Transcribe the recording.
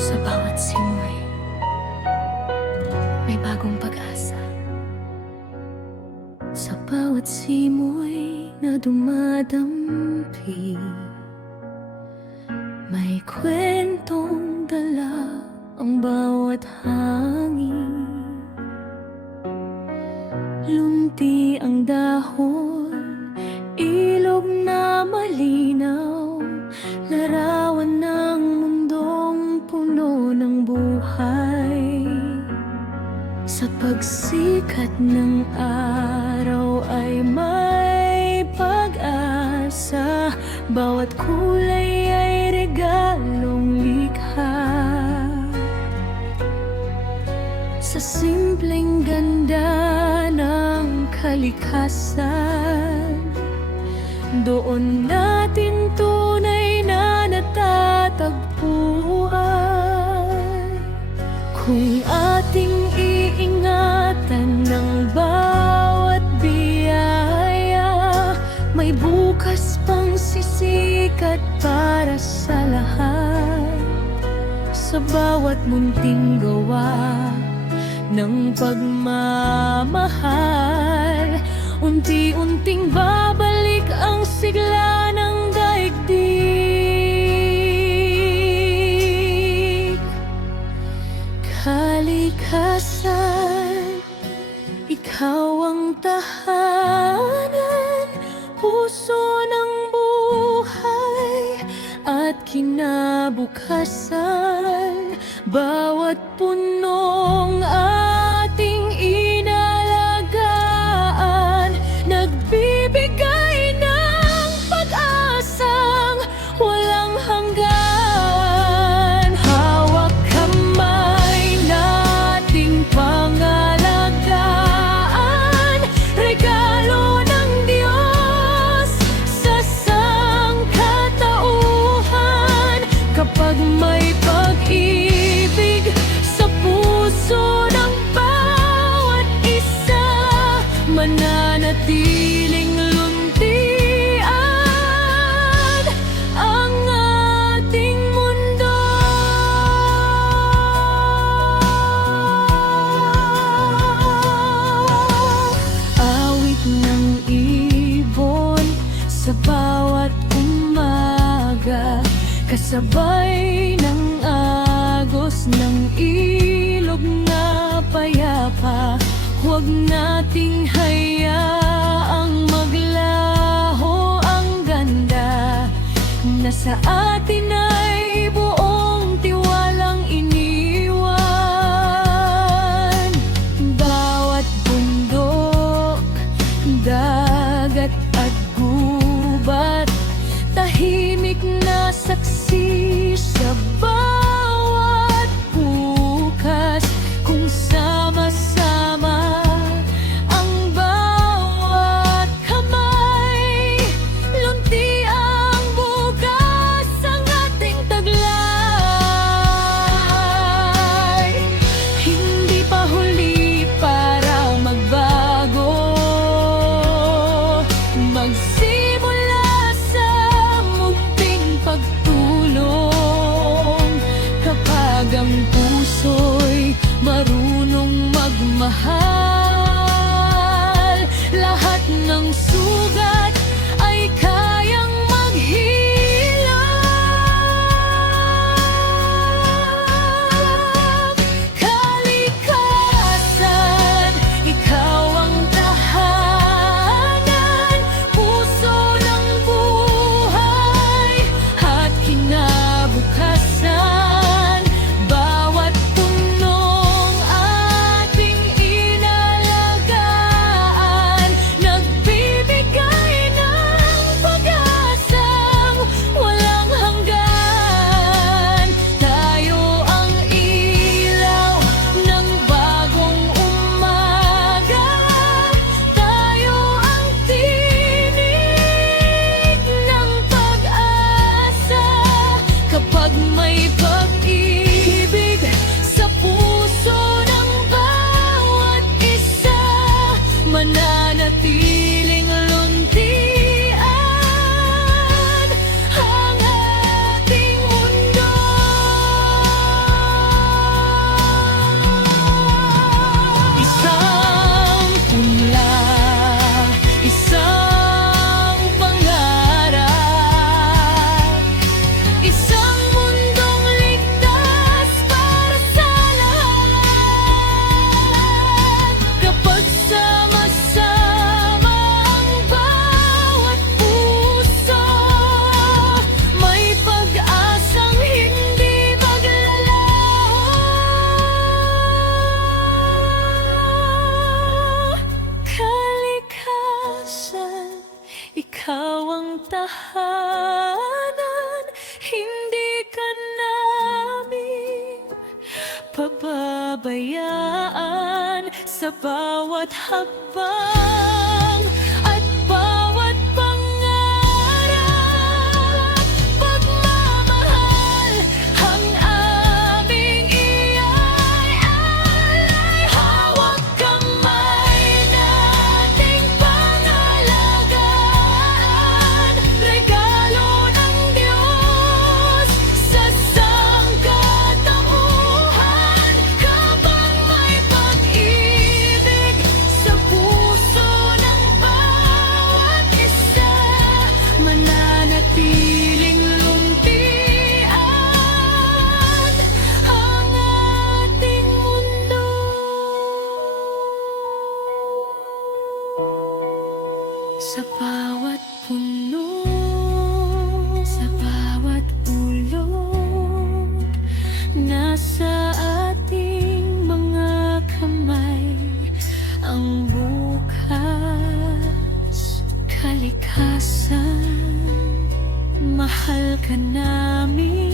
Sa bawat simoy, may bagong pag-asa. Sa bawat simoy na dumadampi, may kwentong dala ang bawat hangin. Lunti ang dahon, ilog na malinaw, larawan ng mundong puno ng buhay. Sa pagsikat ng araw ay may pag-asa, bawat kulay ay regalong likha. Sa simpleng ganda ng kalikasan, doon natin tunay na natatagpuan. Kung ating iingatan ng bawat biyaya, may bukas pang sisikat para sa lahat. Sa bawat munting gawa ng pagmamahal, unti-unting babalik ang sigla ng daigdig. Kalikasan, ikaw ang tahanan, puso ng buhay at kinabukasan. Bawat punong ating inalagaan, nagbibigay ng pag-asang walang hanggan. Hawak kamay nating pangalagaan, regalo ng Diyos sa sangkatauhan. Kapag may pag-ibig sa puso ng bawat isa, mananatiling luntian ang ating mundo. Awit ng ibon sa bawat umaga, kasabay ng agos ng ilog na payapa. Huwag nating hayaang maglaho ang ganda na sa atin ay buong tiwalang iniwan. Bawat bundok, dagat at gubat, tahimik na saksi sa bawat bukas. Kung sama-sama ang bawat kamay, lunti ang bukas ang ating tahanan, hindi ka namin pababayaan sa bawat hakbang at bawat pangarap. Pagmamahal ang aming iaalay, hawak kamay nating pangalagaan, regalo ng Diyos sa sangkatauhan. Habang may pag-ibig sa puso ng bawat isa, mananatiling luntian ang ating mundo. Sa bawat puno, sa bawat ulog, nasa ating mga kamay ang bukas. Kalikasan, mahal ka namin.